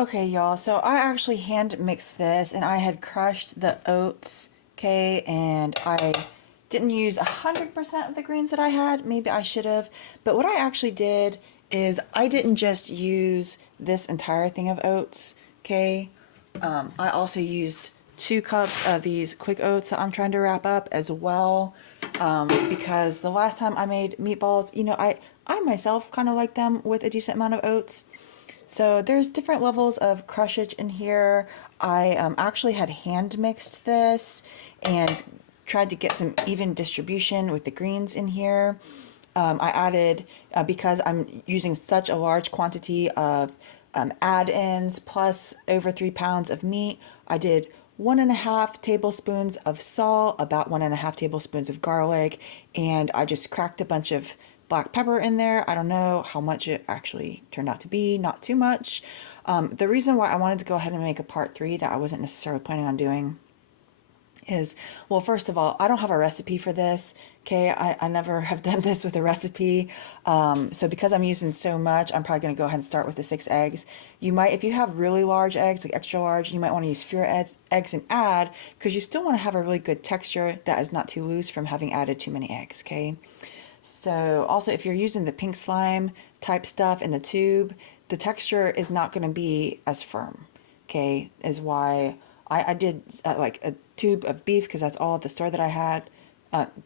Okay, y'all, so I actually hand mixed this and I had crushed the oats, okay, and I didn't use 100% of the grains that I had. Maybe I should have, but what I actually did is I didn't just use this entire thing of oats, okay. I also used 2 cups of these quick oats that I'm trying to wrap up as well, because the last time I made meatballs, you know, I myself kind of like them with a decent amount of oats. So there's different levels of crushage in here. I actually had hand mixed this and tried to get some even distribution with the greens in here. I added, because I'm using such a large quantity of add-ins plus over 3 pounds of meat, I did 1.5 tablespoons of salt, about 1.5 tablespoons of garlic, and I just cracked a bunch of black pepper in there. I don't know how much it actually turned out to be, not too much. The reason why I wanted to go ahead and make a part 3 that I wasn't necessarily planning on doing is, well, first of all, I don't have a recipe for this. Okay, I never have done this with a recipe. So because I'm using so much, I'm probably going to go ahead and start with the 6 eggs. You might, if you have really large eggs, like extra large, you might want to use fewer eggs and add, because you still want to have a really good texture that is not too loose from having added too many eggs, okay? So also, if you're using the pink slime type stuff in the tube, the texture is not going to be as firm, okay? Is why I did like a tube of beef, because that's all at the store that I had.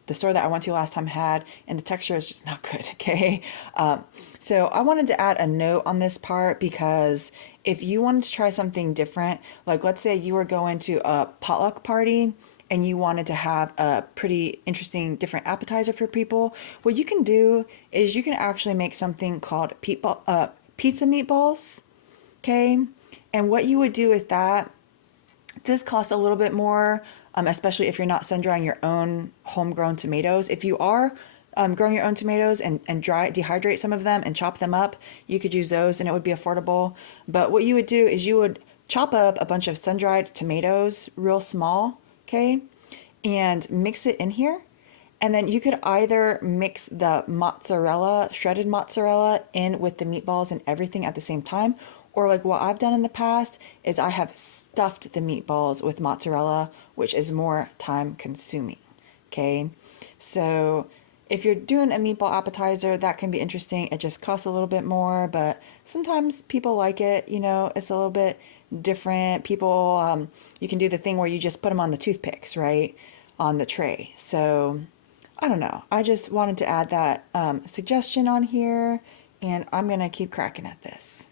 The store that I went to last time had, and the texture is just not good, okay? So I wanted to add a note on this part, because if you wanted to try something different, like let's say you were going to a potluck party and you wanted to have a pretty interesting different appetizer for people, what you can do is you can actually make something called pizza meatballs, okay? And what you would do with that, this costs a little bit more, especially if you're not sun-drying your own homegrown tomatoes. If you are growing your own tomatoes and dehydrate some of them and chop them up, you could use those and it would be affordable. But what you would do is you would chop up a bunch of sun-dried tomatoes real small, okay, and mix it in here. And then you could either mix the mozzarella, shredded mozzarella, in with the meatballs and everything at the same time. Or like what I've done in the past is I have stuffed the meatballs with mozzarella, which is more time consuming, okay? So if you're doing a meatball appetizer, that can be interesting. It just costs a little bit more, but sometimes people like it, you know, it's a little bit different. People, you can do the thing where you just put them on the toothpicks, right, on the tray. So I don't know. I just wanted to add that suggestion on here, and I'm going to keep cracking at this.